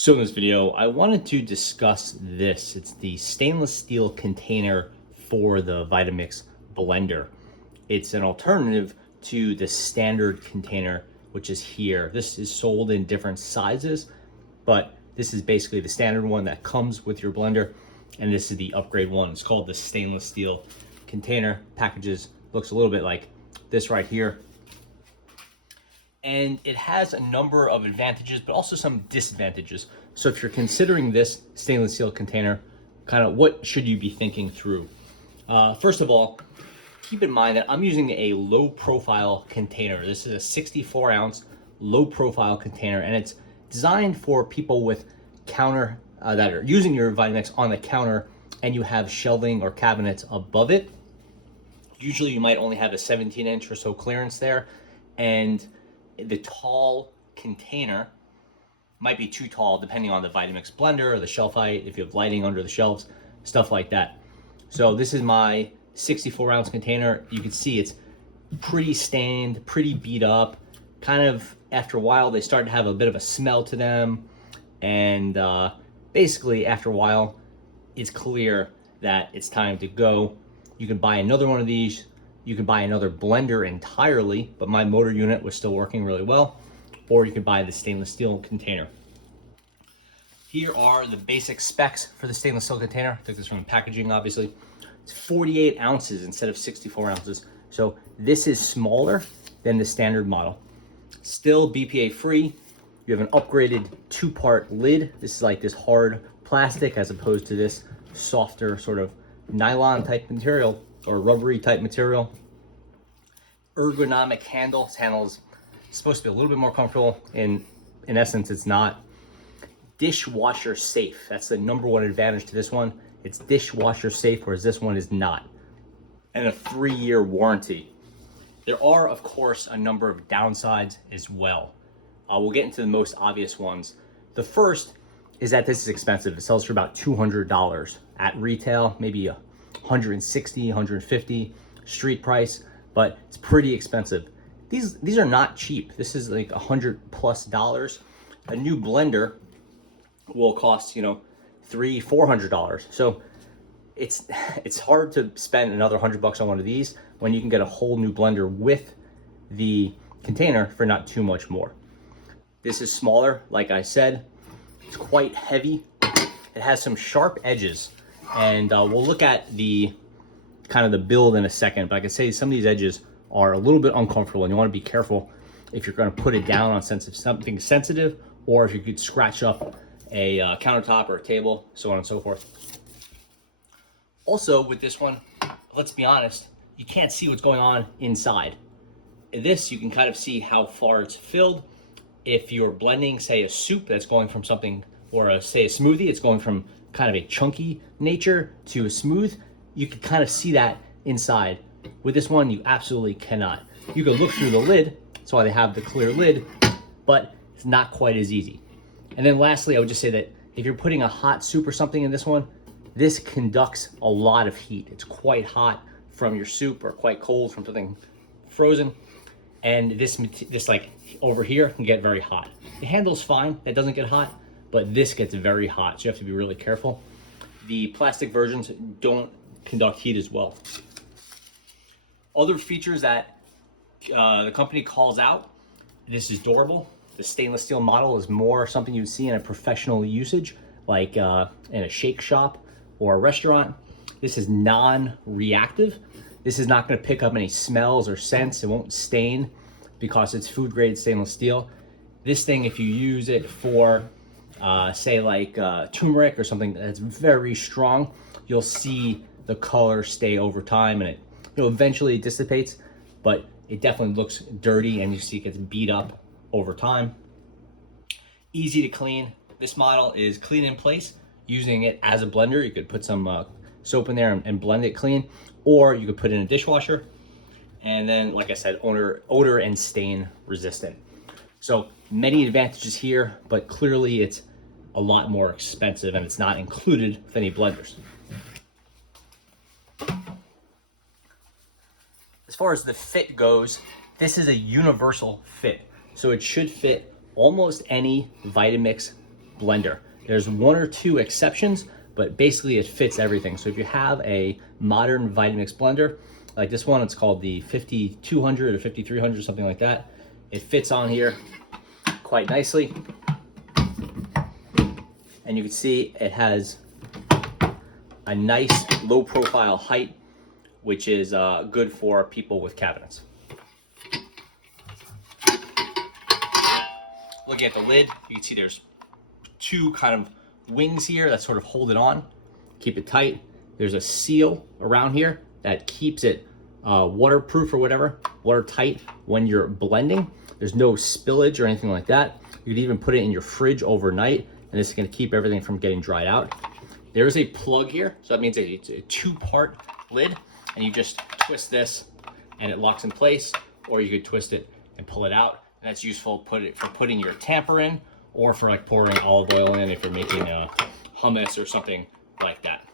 So in this video, I wanted to discuss this. It's the stainless steel container for the Vitamix blender. It's an alternative to the standard container, which is here. This is sold in different sizes, but this is basically the standard one that comes with your blender. And this is the upgrade one. It's called the stainless steel container. Packages looks a little bit like this right here. And it has a number of advantages, but also some disadvantages. So if you're considering this stainless steel container, kind of what should you be thinking through? First of all, keep in mind that I'm using a low profile container. This is a 64 ounce low profile container, and it's designed for people with counter that are using your Vitamix on the counter and you have shelving or cabinets above it. Usually you might only have a 17-inch or so clearance there, and the tall container might be too tall depending on the Vitamix blender or the shelf height, if you have lighting under the shelves, stuff like that. So this is my 64 ounce container. You can see it's pretty stained, pretty beat up. Kind of after a while, they start to have a bit of a smell to them. And basically after a while, it's clear that it's time to go. You can buy another one of these. You can buy another blender entirely, but my motor unit was still working really well. Or you can buy the stainless steel container. Here are the basic specs for the stainless steel container. I took this from the packaging, obviously. It's 48 ounces instead of 64 ounces. So this is smaller than the standard model. Still BPA free. You have an upgraded 2-part lid. This is like this hard plastic as opposed to this softer sort of nylon type material or rubbery type material. Ergonomic handle. This handle is supposed to be a little bit more comfortable. In essence, it's not. Dishwasher safe. That's the number one advantage to this one. It's dishwasher safe, whereas this one is not. And a 3-year warranty. There are, of course, a number of downsides as well. We'll get into the most obvious ones. The first is that this is expensive. It sells for about $200 at retail, maybe $160, $150 street price, but it's pretty expensive. These are not cheap. This is like $100+. A new blender will cost, $300, $400. So it's hard to spend another $100 on one of these when you can get a whole new blender with the container for not too much more. This is smaller, like I said. It's quite heavy. It has some sharp edges, and we'll look at the kind of the build in a second, but I can say some of these edges are a little bit uncomfortable, and you want to be careful if you're going to put it down on something sensitive, or if you could scratch up a countertop or a table, so on and so forth. Also with this one, let's be honest, you can't see what's going on inside. In this, you can kind of see how far it's filled. If you're blending, say, a soup that's going from something, or say a smoothie, it's going from kind of a chunky nature to a smooth, you can kind of see that inside. With this one, you absolutely cannot. You can look through the lid, that's why they have the clear lid, but it's not quite as easy. And then lastly, I would just say that if you're putting a hot soup or something in this one, this conducts a lot of heat. It's quite hot from your soup or quite cold from something frozen. And this like over here can get very hot. The handle's fine, that doesn't get hot, but this gets very hot, so you have to be really careful. The plastic versions don't conduct heat as well. Other features that the company calls out, this is durable. The stainless steel model is more something you'd see in a professional usage, like in a shake shop or a restaurant. This is non-reactive. This is not going to pick up any smells or scents. It won't stain because it's food grade stainless steel. This thing, if you use it for, say like turmeric or something that's very strong, you'll see the color stay over time, and it eventually dissipates, but it definitely looks dirty, and you see it gets beat up over time. Easy to clean. This model is clean in place. Using it as a blender, you could put some soap in there and blend it clean, or you could put it in a dishwasher. And then, like I said, odor and stain resistant. So many advantages here, but clearly it's a lot more expensive, and it's not included with any blenders. As far as the fit goes, this is a universal fit. So it should fit almost any Vitamix blender. There's one or two exceptions, but basically it fits everything. So if you have a modern Vitamix blender, like this one, it's called the 5200 or 5300, something like that. It fits on here quite nicely. And you can see it has a nice low profile height, which is good for people with cabinets. Looking at the lid, you can see there's two kind of wings here that sort of hold it on, keep it tight. There's a seal around here that keeps it waterproof or whatever, watertight when you're blending. There's no spillage or anything like that. You could even put it in your fridge overnight, and this is gonna keep everything from getting dried out. There is a plug here, so that means it's a two-part lid, and you just twist this and it locks in place, or you could twist it and pull it out. And that's useful for putting your tamper in, or for like pouring olive oil in if you're making a hummus or something like that.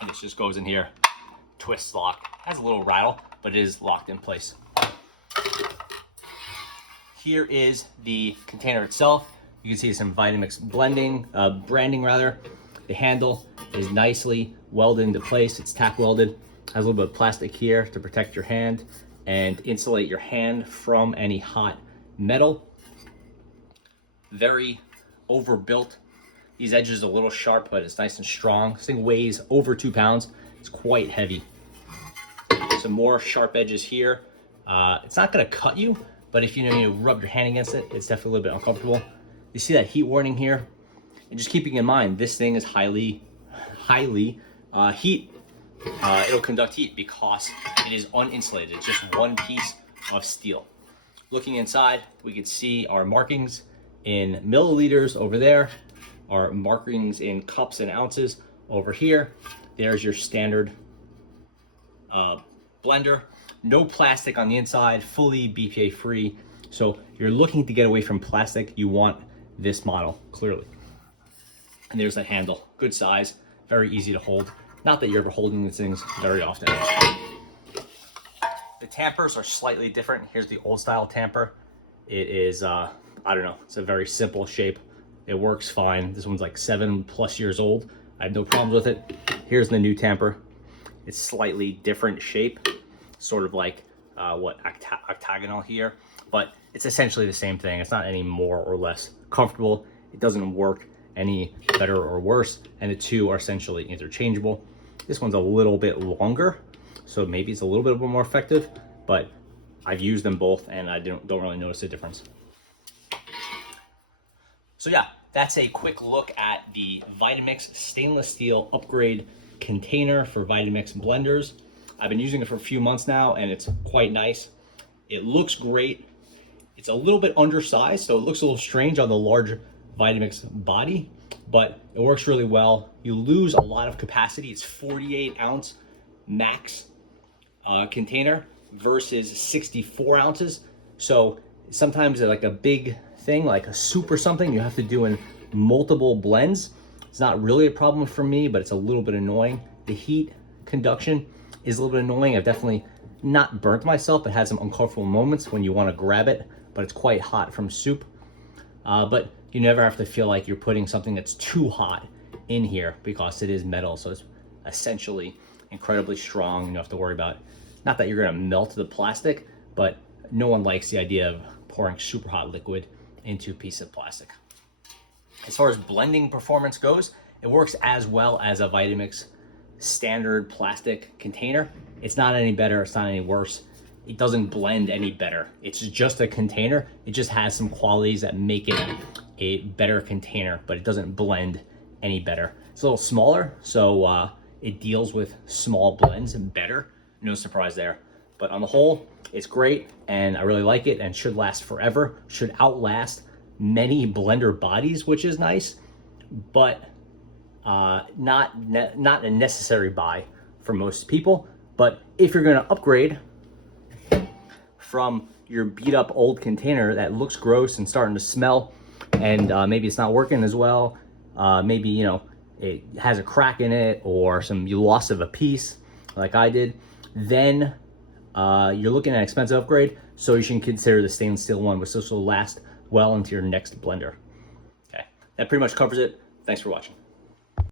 And this just goes in here, twists, lock, has a little rattle, but it is locked in place. Here is the container itself. You can see some Vitamix branding rather. The handle is nicely welded into place. It's tack welded. Has a little bit of plastic here to protect your hand and insulate your hand from any hot metal. Very overbuilt. These edges are a little sharp, but it's nice and strong. This thing weighs over 2 pounds. It's quite heavy. Some more sharp edges here. It's not gonna cut you, but if you rub your hand against it, it's definitely a little bit uncomfortable. You see that heat warning here? And just keeping in mind, this thing is highly heat. It'll conduct heat because it is uninsulated. It's just one piece of steel. Looking inside, we can see our markings in milliliters over there, our markings in cups and ounces over here. There's your standard blender. No plastic on the inside, fully BPA free. So you're looking to get away from plastic, you want this model, clearly. And there's that handle, good size, very easy to hold. Not that you're ever holding these things very often. The tampers are slightly different. Here's the old style tamper. It is, I don't know, it's a very simple shape. It works fine. This one's like 7+ years old. I have no problems with it. Here's the new tamper. It's slightly different shape, sort of like octagonal here, but it's essentially the same thing. It's not any more or less comfortable. It doesn't work any better or worse, and the two are essentially interchangeable. This one's a little bit longer, so maybe it's a little bit more effective, but I've used them both and I don't really notice a difference. So yeah, that's a quick look at the Vitamix stainless steel upgrade container for Vitamix blenders. I've been using it for a few months now and it's quite nice. It looks great. It's a little bit undersized, so it looks a little strange on the large Vitamix body, but it works really well. You lose a lot of capacity. It's 48 ounce max container versus 64 ounces. So sometimes like a big thing, like a soup or something, you have to do in multiple blends. It's not really a problem for me, but it's a little bit annoying. The heat conduction is a little bit annoying. I've definitely not burnt myself, but had some uncomfortable moments when you want to grab it, but it's quite hot from soup. But you never have to feel like you're putting something that's too hot in here because it is metal. So it's essentially incredibly strong. You don't have to worry about, not that you're gonna melt the plastic, but no one likes the idea of pouring super hot liquid into a piece of plastic. As far as blending performance goes, it works as well as a Vitamix standard plastic container. It's not any better, it's not any worse. It doesn't blend any better. It's just a container. It just has some qualities that make it a better container, but it doesn't blend any better. It's a little smaller, so it deals with small blends better. No surprise there. But on the whole, it's great, and I really like it, and should last forever. Should outlast many blender bodies, which is nice, but not a necessary buy for most people. But if you're gonna upgrade from your beat up old container that looks gross and starting to smell, and maybe it's not working as well, maybe it has a crack in it or some loss of a piece like I did, then you're looking at an expensive upgrade, so you should consider the stainless steel one, which this will last well into your next blender. Okay, that pretty much covers it. Thanks for watching.